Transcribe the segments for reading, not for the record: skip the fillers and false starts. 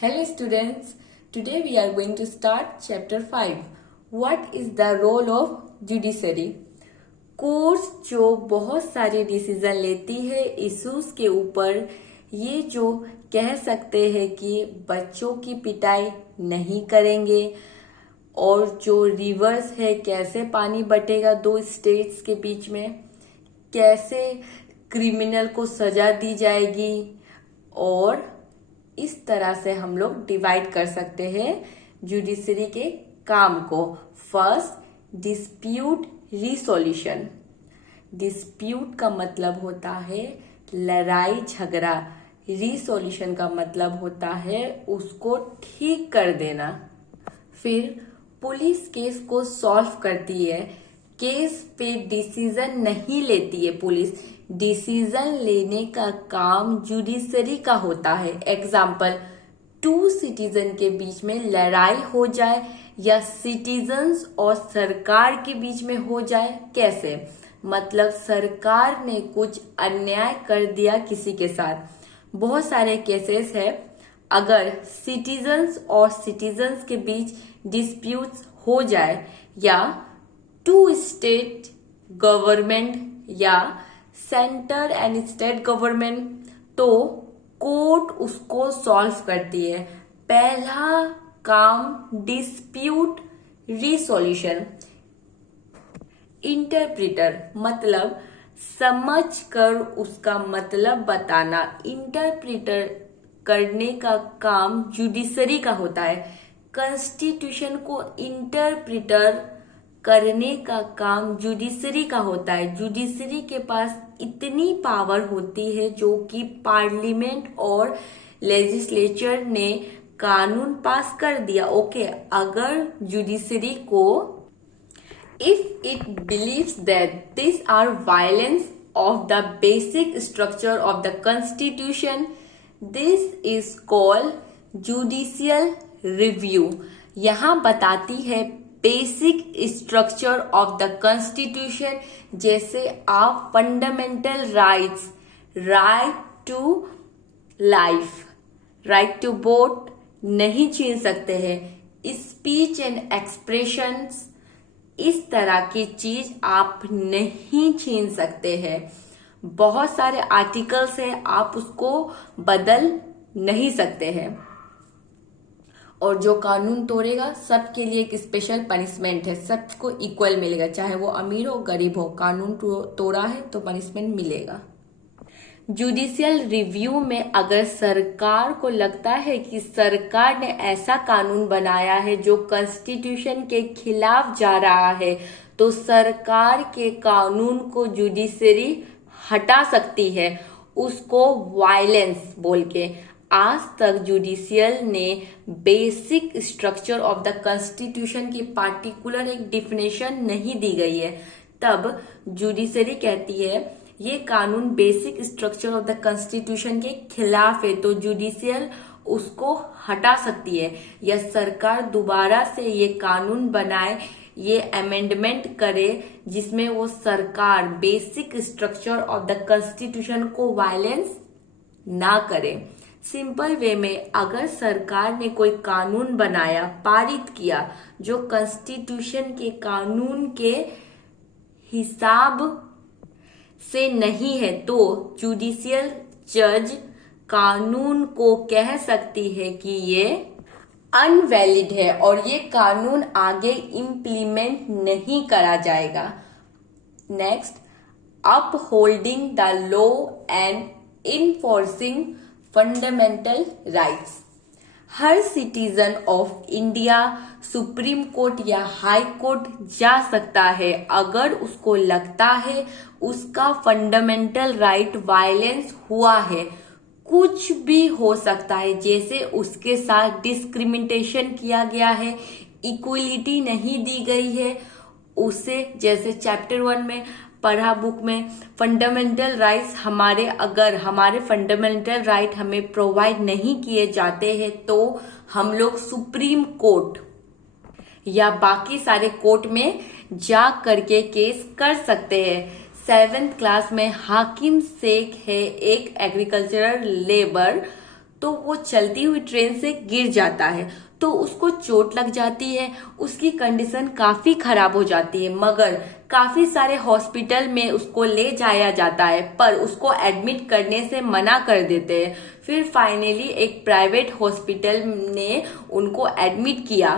Hello students, today we are going to start chapter 5. What is the role of judiciary? Course जो बहुत सारे decision लेती है issues के ऊपर, ये जो कह सकते हैं कि बच्चों की पिटाई नहीं करेंगे और जो रिवर्स है कैसे पानी बटेगा दो स्टेट्स के बीच में, कैसे क्रिमिनल को सजा दी जाएगी और इस तरह से हम लोग डिवाइड कर सकते हैं जुडिशरी के काम को। First, dispute resolution. डिस्प्यूट का मतलब होता है लड़ाई झगड़ा, रिसोल्यूशन का मतलब होता है उसको ठीक कर देना। फिर पुलिस केस को सॉल्व करती है, केस पे डिसीजन नहीं लेती है पुलिस, डिसीजन लेने का काम जुडिशरी का होता है। एग्जाम्पल, टू सिटीजन के बीच में लड़ाई हो जाए या सिटीजन्स और सरकार के बीच में हो जाए, कैसे? मतलब सरकार ने कुछ अन्याय कर दिया किसी के साथ। बहुत सारे केसेस है, अगर सिटीजन्स और सिटीजन्स के बीच डिस्प्यूट्स हो जाए या टू स्टेट गवर्नमेंट या सेंटर एंड स्टेट गवर्नमेंट, तो कोर्ट उसको सॉल्व करती है। पहला काम डिस्प्यूट रिसोल्यूशन। इंटरप्रिटर मतलब समझ कर उसका मतलब बताना, इंटरप्रिटर करने का काम जुडिशरी का होता है। कॉन्स्टिट्यूशन को इंटरप्रिटर करने का काम जुडिशरी का होता है। जुडिशरी के पास इतनी पावर होती है जो कि पार्लियामेंट और लेजिस्लेचर ने कानून पास कर दिया। ओके, अगर जुडिशरी को if it believes that this are violence of the basic structure of the constitution, this is called judicial review. यहाँ बताती है basic structure of the constitution, जैसे आप fundamental rights, right to life, right to vote नहीं छीन सकते हैं, speech and expressions, इस तरह की चीज आप नहीं छीन सकते हैं। बहुत सारे आर्टिकल्स हैं, आप उसको बदल नहीं सकते हैं। और जो कानून तोड़ेगा सबके लिए एक स्पेशल पनिशमेंट है, सबको इक्वल मिलेगा, चाहे वो अमीर हो गरीब हो, कानून तोड़ा है तो पनिशमेंट मिलेगा। जुडिशियल रिव्यू में अगर सरकार को लगता है कि सरकार ने ऐसा कानून बनाया है जो कॉन्स्टिट्यूशन के खिलाफ जा रहा है, तो सरकार के कानून को जुडिशरी हटा सकती है, उसको वायलेंस बोल के। आज तक जुडिशियल ने basic structure of the constitution की पार्टिकुलर एक डिफिनेशन नहीं दी गई है। तब जुडिशरी कहती है ये कानून basic structure of the constitution के खिलाफ है, तो जुडिशियल उसको हटा सकती है, या सरकार दोबारा से ये कानून बनाए, ये अमेंडमेंट करे जिसमें वो सरकार basic structure of the constitution को वायलेंस ना करे। सिंपल वे में अगर सरकार ने कोई कानून बनाया, पारित किया जो कॉन्स्टिट्यूशन के कानून के हिसाब से नहीं है, तो जुडिशियल जज कानून को कह सकती है कि ये अनवैलिड है और ये कानून आगे इम्प्लीमेंट नहीं करा जाएगा। Next, upholding the law and enforcing fundamental rights. Her citizen of India supreme court या हाई कोर्ट जा सकता है अगर उसको लगता है उसका फंडामेंटल राइट वायलेंस हुआ है। कुछ भी हो सकता है, जैसे उसके साथ डिस्क्रिमिनेशन किया गया है, इक्वलिटी नहीं दी गई है उसे, जैसे चैप्टर 1 में पढ़ा बुक में, फंडामेंटल राइट्स अगर हमारे फंडामेंटल राइट हमें प्रोवाइड नहीं किए जाते हैं तो हम लोग सुप्रीम कोर्ट या बाकी सारे कोर्ट में जा करके केस कर सकते हैं। 7th क्लास में हाकिम शेख है एक एग्रीकल्चरल लेबर, तो वो चलती हुई ट्रेन से गिर जाता है, तो उसको चोट लग जाती है, उसकी कंडीशन काफी खराब हो जाती है। मगर काफी सारे हॉस्पिटल में उसको ले जाया जाता है, पर उसको एडमिट करने से मना कर देते हैं। फिर फाइनली एक प्राइवेट हॉस्पिटल ने उनको एडमिट किया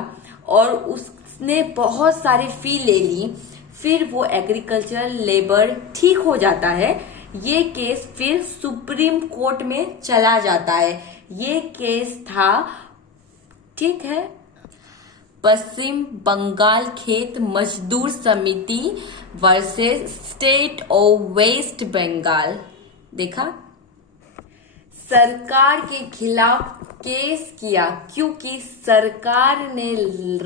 और उसने बहुत सारी फी ले ली। फिर वो एग्रीकल्चरल लेबर ठीक हो जाता है। ये केस फिर सुप्रीम कोर्ट में चला जाता है। ये केस था, ठीक है, पश्चिम बंगाल खेत मजदूर समिति versus state of West Bengal. देखा, सरकार के खिलाफ केस किया क्योंकि सरकार ने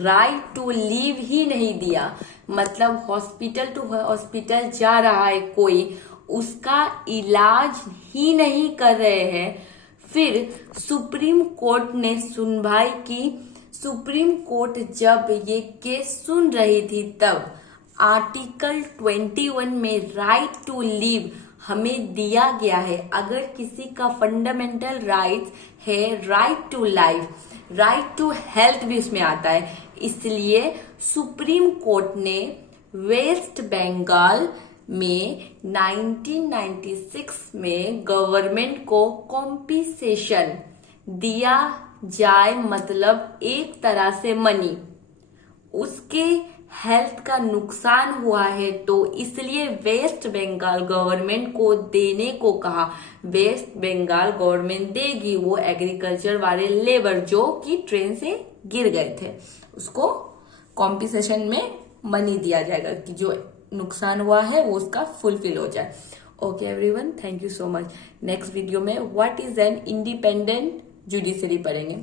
राइट टू लीव ही नहीं दिया। मतलब हॉस्पिटल टू हॉस्पिटल जा रहा है कोई, उसका इलाज ही नहीं कर रहे हैं। फिर सुप्रीम कोर्ट ने सुनवाई की। सुप्रीम कोर्ट जब ये केस सुन रही थी तब आर्टिकल 21 में राइट टू लीव हमें दिया गया है। अगर किसी का फंडामेंटल राइट्स है, right to life, right to health भी उसमें आता है। इसलिए सुप्रीम कोर्ट ने वेस्ट बंगाल में 1996 में गवर्नमेंट को कॉम्पिसेशन दिया जाए, मतलब एक तरह से मनी, उसके हेल्थ का नुकसान हुआ है तो इसलिए वेस्ट बंगाल गवर्नमेंट को देने को कहा। वेस्ट बंगाल गवर्नमेंट देगी। वो एग्रीकल्चर वाले लेबर जो कि ट्रेन से गिर गए थे, उसको कॉम्पिसेशन में मनी दिया जाएगा कि जो नुकसान हुआ है वो उसका फुलफिल हो जाए। Okay everyone, thank you so much. Next video में what is an independent judiciary पढ़ेंगे।